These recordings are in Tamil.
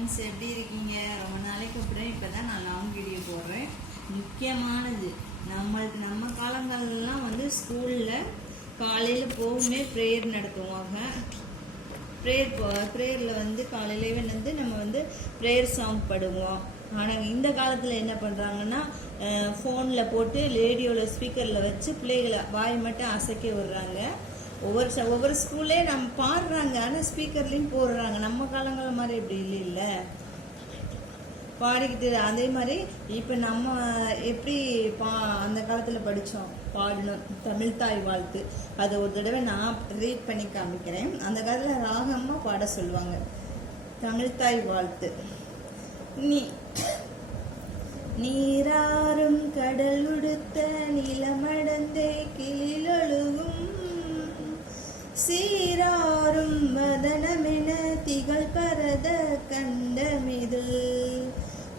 ஃப்ரெண்ட்ஸ், எப்படி இருக்கீங்க? ரொம்ப நாளைக்கு அப்புறம் இப்போ தான் நான் லாங் வீடியோ போடுறேன். முக்கியமானது, நம்ம காலங்கள்லாம் ஸ்கூலில் காலையில் போகுமே ப்ரேயர் நடத்துவாங்க. ப்ரேயரில் காலையிலவே நம்ம ப்ரேயர் சாங் பாடுவோம். ஆனால் இந்த காலத்தில் என்ன பண்ணுறாங்கன்னா, ஃபோனில் போட்டு ரேடியோவில் ஸ்பீக்கரில் வச்சு பிள்ளைகளை வாய் மட்டும் அசைக்க விடுறாங்க. ஒவ்வொரு ஸ்கூல்லே நம்ம பாடுறாங்க, ஆனால் ஸ்பீக்கர்லேயும் போடுறாங்க. நம்ம காலங்கள் மாதிரி இப்படி இல்லை பாடிக்கிட்டு. அதே மாதிரி இப்போ நம்ம எப்படி அந்த காலத்தில் படித்தோம், பாடணும் தமிழ் தாய் வாழ்த்து. அதை ஒரு தடவை நான் ரீட் பண்ணி காமிக்கிறேன். அந்த காலத்தில் ராகமாக பாட சொல்லுவாங்க தமிழ் தாய் வாழ்த்து. நீராறும் கடல் உடுத்த நிலமடந்தே கிளிலொழுகும் சீராறும் வதனமென திகழ் பரத கண்டமிதில்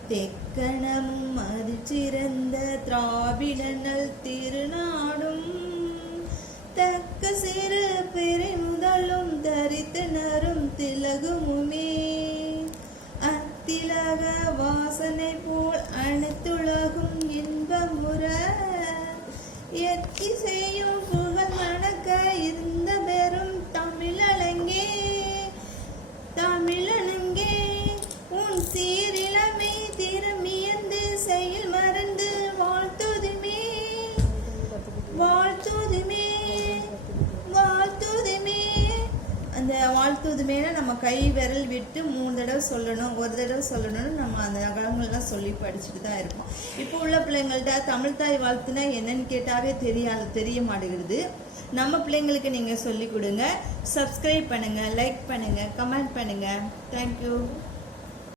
தெக்கணமும் அதிர்ச்சிறந்த திராவிடனல் திருநாடும் தக்க சிறு பெரை முதலும் தரித்தனரும் திலகுமுமே அத்திலக வாசனை போல் அனைத்துலகும் இன்பமுற எத்தி செய்யும் புகழ் மணக்க இருந்த பெரும் தமிழலங்கே தமிழனங்கே உன் சீரிழமை திரும்பியந்து செயல் மறந்து வாழ்த்துதுமே வாழ்த்துதுமே வாழ்த்துதுமே. அந்த வாழ்த்துதுமேனா நம்ம கை விரல் விட்டு 3 தடவை சொல்லணும், ஒரு தடவை சொல்லணும்னு நம்ம அந்த நகரங்கள்லாம் சொல்லி படிச்சுட்டு தான் இருக்கோம். இப்போ உள்ள பிள்ளைங்கள்ட்ட தமிழ் தாய் வாழ்த்துனா என்னன்னு கேட்டாவே தெரிய மாட்டேங்குது. நம்ம பிள்ளைங்களுக்கு நீங்கள் சொல்லி கொடுங்க. சப்ஸ்கிரைப் பண்ணுங்கள், லைக் பண்ணுங்கள், கமெண்ட் பண்ணுங்கள். தேங்க்யூ.